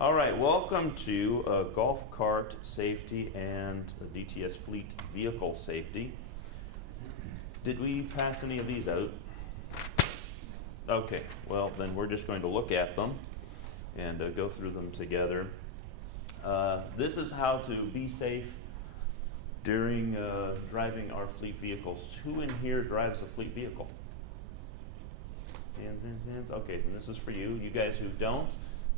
All right, welcome to golf cart safety and DTS fleet vehicle safety. Did we pass any of these out? Okay, well then we're just going to look at them and go through them together. This is how to be safe during driving our fleet vehicles. Who in here drives a fleet vehicle? Hands, hands, hands. Okay, then this is for you. You guys who don't,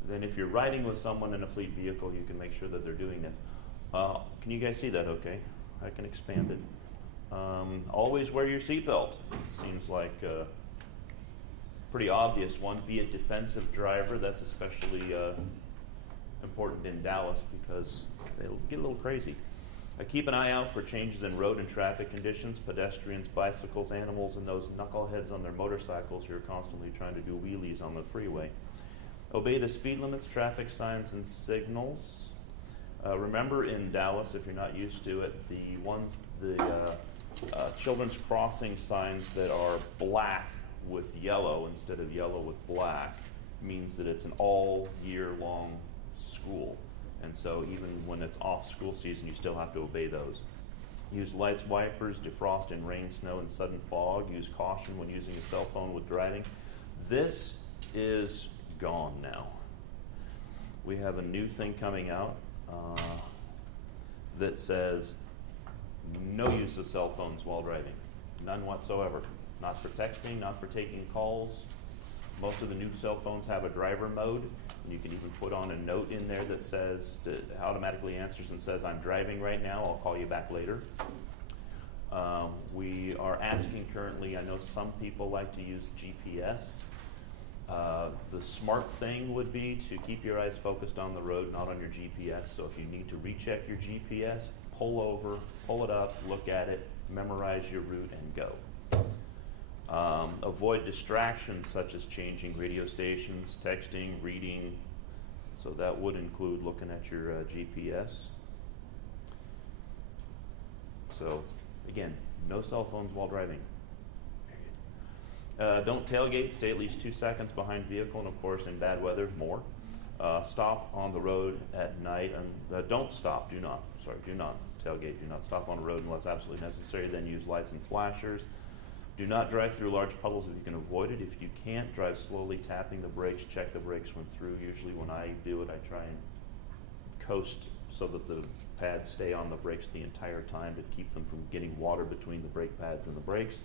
then if you're riding with someone in a fleet vehicle, you can make sure that they're doing this. Can you guys see that okay? I can expand it. Always wear your seatbelt. It seems like a pretty obvious one. Be a defensive driver. That's especially important in Dallas because they'll get a little crazy. Keep an eye out for changes in road and traffic conditions, pedestrians, bicycles, animals, and those knuckleheads on their motorcycles who are constantly trying to do wheelies on the freeway. Obey the speed limits, traffic signs, and signals. Remember in Dallas, if you're not used to it, the children's crossing signs that are black with yellow instead of yellow with black means that it's an all year long school. And so even when it's off school season, you still have to obey those. Use lights, wipers, defrost in rain, snow, and sudden fog. Use caution when using a cell phone with driving. This is gone now. We have a new thing coming out that says no use of cell phones while driving. None whatsoever. Not for texting, not for taking calls. Most of the new cell phones have a driver mode. And you can even put on a note in there that says, automatically answers and says, I'm driving right now, I'll call you back later. We are asking currently, I know some people like to use GPS. The smart thing would be to keep your eyes focused on the road, not on your GPS. So if you need to recheck your GPS, pull over, pull it up, look at it, memorize your route, and go. Avoid distractions such as changing radio stations, texting, reading. So that would include looking at your GPS. So again, no cell phones while driving. Don't tailgate, stay at least 2 seconds behind vehicle, and of course in bad weather, more. Stop on the road at night, and don't stop, do not tailgate, do not stop on the road unless absolutely necessary, then use lights and flashers. Do not drive through large puddles if you can avoid it. If you can't, drive slowly, tapping the brakes, check the brakes when through. Usually when I do it, I try and coast so that the pads stay on the brakes the entire time to keep them from getting water between the brake pads and the brakes.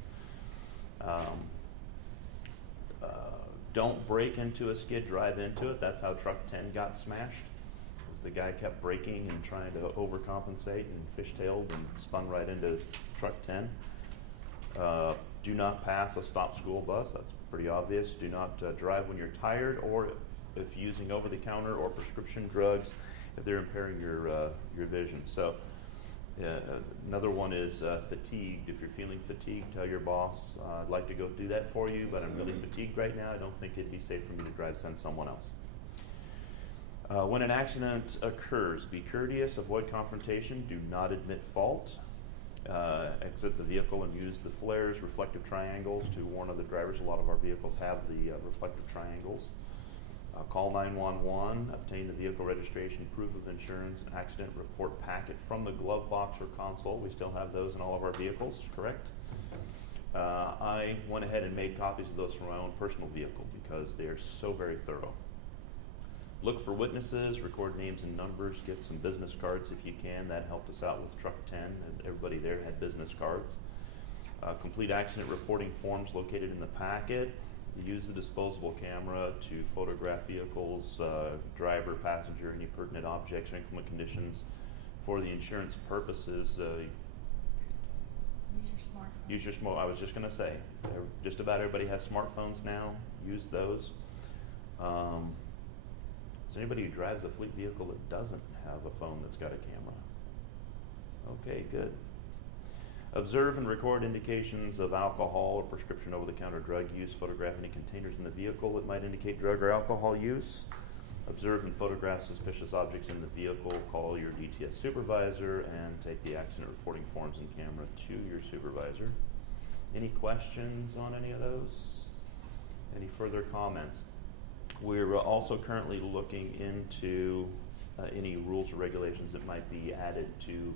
Don't brake into a skid, drive into it. That's how truck 10 got smashed. Because the guy kept braking and trying to overcompensate and fishtailed and spun right into truck 10. Do not pass a stop school bus. That's pretty obvious. Do not drive when you're tired or if using over-the-counter or prescription drugs if they're impairing your vision. So another one is fatigued. If you're feeling fatigued, tell your boss, I'd like to go do that for you, but I'm really fatigued right now. I don't think it'd be safe for me to drive. Send someone else. When an accident occurs, be courteous, avoid confrontation, do not admit fault. Exit the vehicle and use the flares, reflective triangles to warn other drivers. A lot of our vehicles have the reflective triangles. Call 911, obtain the vehicle registration, proof of insurance, and accident report packet from the glove box or console. We still have those in all of our vehicles, correct? I went ahead and made copies of those for my own personal vehicle because they are so very thorough. Look for witnesses, record names and numbers, get some business cards if you can. That helped us out with truck 10, and everybody there had business cards. Complete accident reporting forms located in the packet. Use the disposable camera to photograph vehicles, driver, passenger, any pertinent objects or inclement conditions for the insurance purposes. Use your smartphone. Use your smartphone. I was just going to say, just about everybody has smartphones now. Use those. Is there anybody who drives a fleet vehicle that doesn't have a phone that's got a camera? Okay, good. Observe and record indications of alcohol or prescription over-the-counter drug use. Photograph any containers in the vehicle that might indicate drug or alcohol use. Observe and photograph suspicious objects in the vehicle. Call your DTS supervisor and take the accident reporting forms and camera to your supervisor. Any questions on any of those? Any further comments? We're also currently looking into any rules or regulations that might be added to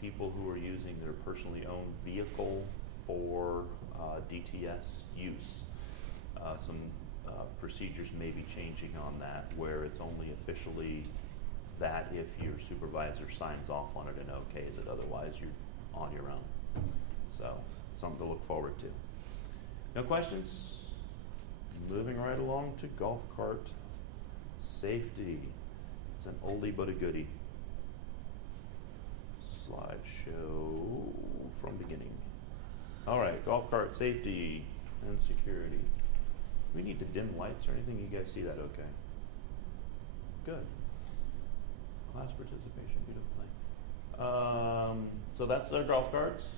people who are using their personally owned vehicle for DTS use. Some procedures may be changing on that, where it's only officially that if your supervisor signs off on it and okays it, otherwise you're on your own. So, something to look forward to. No questions? Moving right along to golf cart safety. It's an oldie but a goodie. Slideshow from beginning. All right, golf cart safety and security. We need to dim lights or anything? You guys see that okay? Good. Class participation, beautiful thing. So that's our golf carts.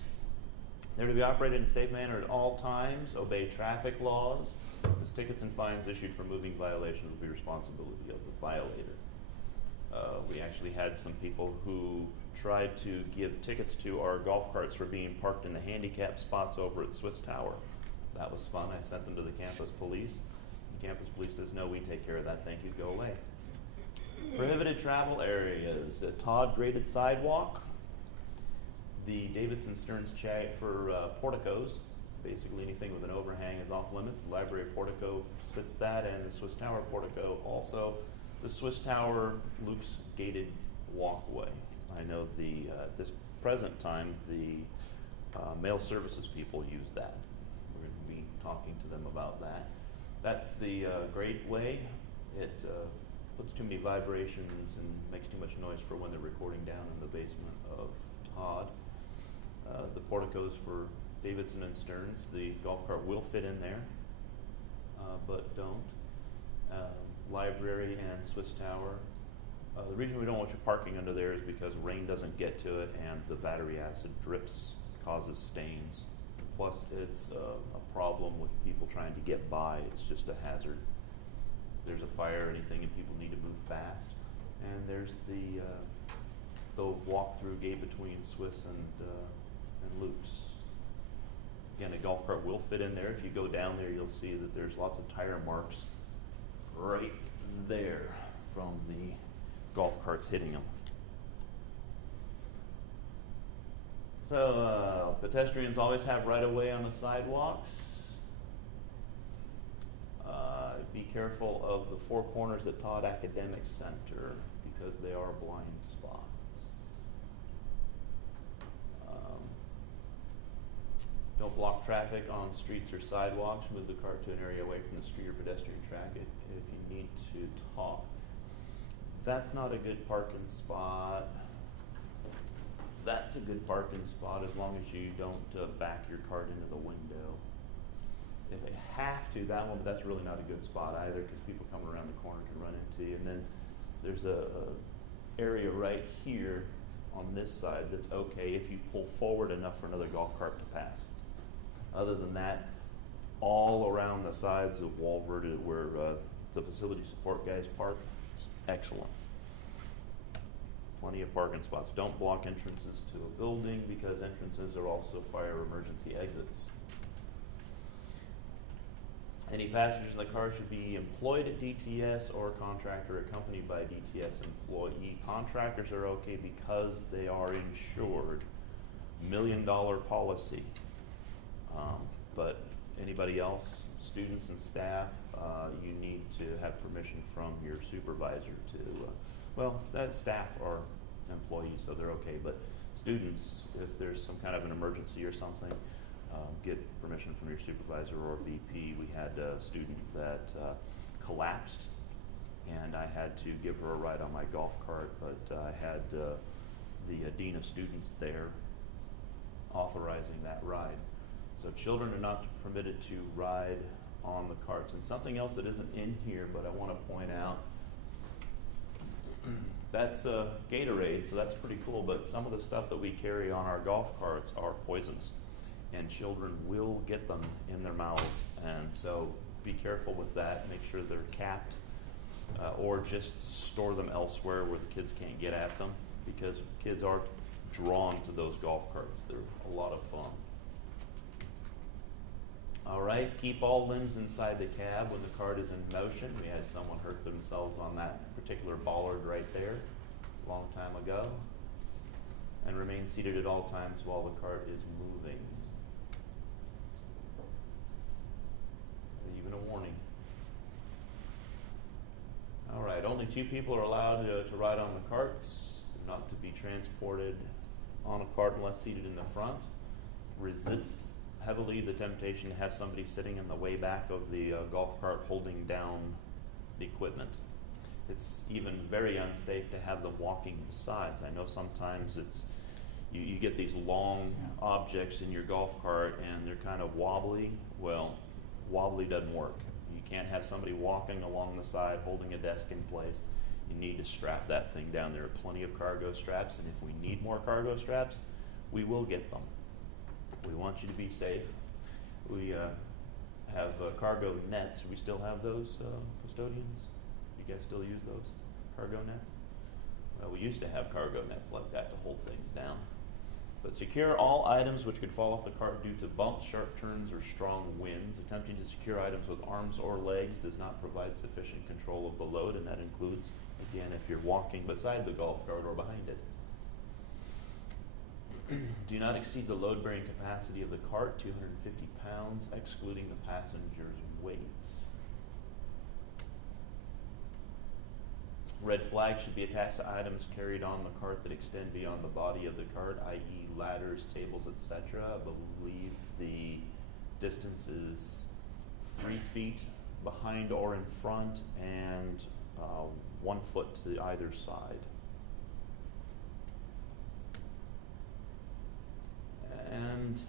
They're to be operated in a safe manner at all times, obey traffic laws, as tickets and fines issued for moving violations will be responsibility of the violator. We actually had some people who tried to give tickets to our golf carts for being parked in the handicap spots over at Swiss Tower. That was fun. I sent them to the campus police. The campus police says, no, we take care of that. Thank you. Go away. Prohibited travel areas. A Todd graded sidewalk. The Davidson Stearns check for porticos. Basically anything with an overhang is off limits. The library portico fits that, and the Swiss Tower portico also. The Swiss Tower Luke's gated walkway. I know at this present time, the mail services people use that. We're going to be talking to them about that. That's the great way. It puts too many vibrations and makes too much noise for when they're recording down in the basement of Todd. The porticos for Davidson and Stearns, the golf cart will fit in there, but don't. Library and Swiss Tower. The reason we don't want you parking under there is because rain doesn't get to it and the battery acid drips, causes stains. Plus it's a problem with people trying to get by. It's just a hazard. There's a fire or anything and people need to move fast. And there's the walk-through gate between Swiss and Luke's. Again, a golf cart will fit in there. If you go down there, you'll see that there's lots of tire marks right there from the golf carts hitting them. So pedestrians always have right-of-way on the sidewalks. Be careful of the four corners at Todd Academic Center because they are blind spots. Don't block traffic on streets or sidewalks. Move the cart to an area away from the street or pedestrian track if you need to talk. That's not a good parking spot. That's a good parking spot as long as you don't back your cart into the window. If they have to, that's really not a good spot either because people coming around the corner can run into you. And then there's a area right here on this side that's okay if you pull forward enough for another golf cart to pass. Other than that, all around the sides of Walford where the facility support guys park, excellent. Plenty of parking spots. Don't block entrances to a building because entrances are also fire emergency exits. Any passengers in the car should be employed at DTS or contractor accompanied by DTS employee. Contractors are okay because they are insured. $1 million policy. But anybody else, students and staff, you need to have permission from your supervisor to, that staff are employees, so they're okay. But students, if there's some kind of an emergency or something, get permission from your supervisor or VP. We had a student that collapsed, and I had to give her a ride on my golf cart, but I had the dean of students there authorizing that ride. So children are not permitted to ride on the carts. And something else that isn't in here, but I want to point out, that's Gatorade, so that's pretty cool, but some of the stuff that we carry on our golf carts are poisonous, and children will get them in their mouths, and so be careful with that. Make sure they're capped, or just store them elsewhere where the kids can't get at them, because kids are drawn to those golf carts. They're a lot of fun. All right, keep all limbs inside the cab when the cart is in motion. We had someone hurt themselves on that particular bollard right there a long time ago. And remain seated at all times while the cart is moving. Even a warning. All right, only 2 people are allowed to ride on the carts, not to be transported on a cart unless seated in the front. Resist heavily the temptation to have somebody sitting in the way back of the golf cart holding down the equipment. It's even very unsafe to have them walking the sides. I know sometimes it's you get these long objects in your golf cart and they're kind of wobbly. Well, wobbly doesn't work. You can't have somebody walking along the side holding a desk in place. You need to strap that thing down. There are plenty of cargo straps, and if we need more cargo straps, we will get them. We want you to be safe. We have cargo nets. We still have those, custodians? You guys still use those cargo nets? Well, we used to have cargo nets like that to hold things down. But secure all items which could fall off the cart due to bumps, sharp turns, or strong winds. Attempting to secure items with arms or legs does not provide sufficient control of the load, and that includes, again, if you're walking beside the golf cart or behind it. Do not exceed the load-bearing capacity of the cart, 250 pounds, excluding the passenger's weight. Red flags should be attached to items carried on the cart that extend beyond the body of the cart, i.e. ladders, tables, etc. I believe the distance is 3 feet behind or in front and 1 foot to either side. And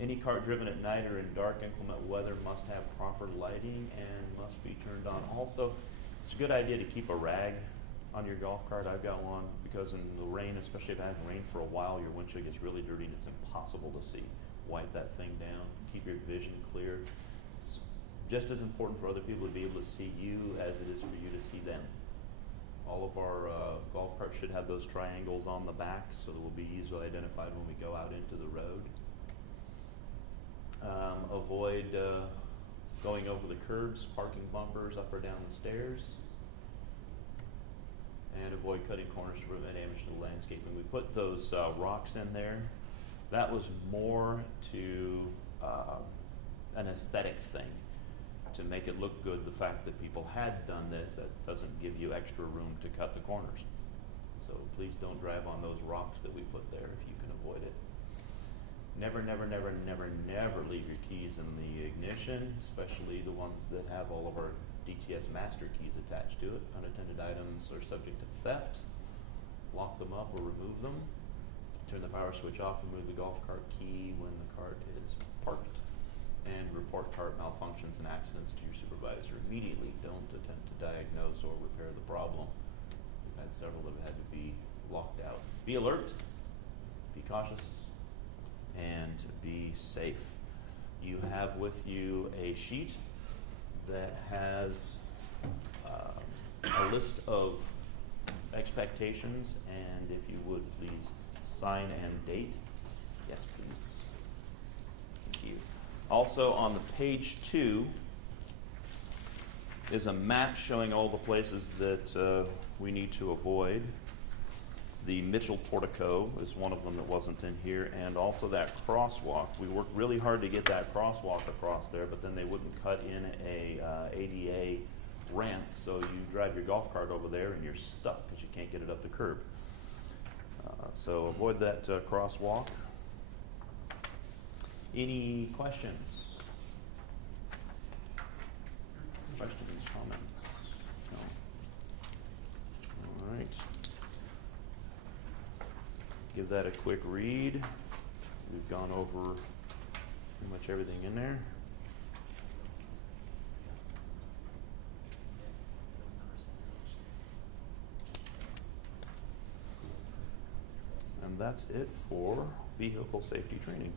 any cart driven at night or in dark inclement weather must have proper lighting and must be turned on. Also, it's a good idea to keep a rag on your golf cart. I've got one because in the rain, especially if it hasn't rained for a while, your windshield gets really dirty and it's impossible to see. Wipe that thing down, keep your vision clear. It's just as important for other people to be able to see you as it is for you to see them. All of our golf carts should have those triangles on the back so that we'll be easily identified when we go out into the road. Avoid going over the curbs, parking bumpers, up or down the stairs. And avoid cutting corners to prevent damage to the landscaping. We put those rocks in there. That was more to an aesthetic thing, to make it look good. The fact that people had done this, that doesn't give you extra room to cut the corners. So please don't drive on those rocks that we put there if you can avoid it. Never, never, never, never, never leave your keys in the ignition, especially the ones that have all of our DTS master keys attached to it. Unattended items are subject to theft. Lock them up or remove them. Turn the power switch off, remove the golf cart key when the cart is parked. And report cart malfunctions and accidents to your supervisor immediately. Don't attempt to diagnose or repair the problem. We've had several that have had to be locked out. Be alert, be cautious, and be safe. You have with you a sheet that has a list of expectations, and if you would please sign and date. Yes, please. Thank you. Also on the page 2 is a map showing all the places that we need to avoid. The Mitchell Portico is one of them that wasn't in here, and also that crosswalk. We worked really hard to get that crosswalk across there, but then they wouldn't cut in a ADA ramp, so you drive your golf cart over there and you're stuck because you can't get it up the curb. So avoid that crosswalk. Any questions? Questions, comments? No. All right. Give that a quick read. We've gone over pretty much everything in there. And that's it for vehicle safety training.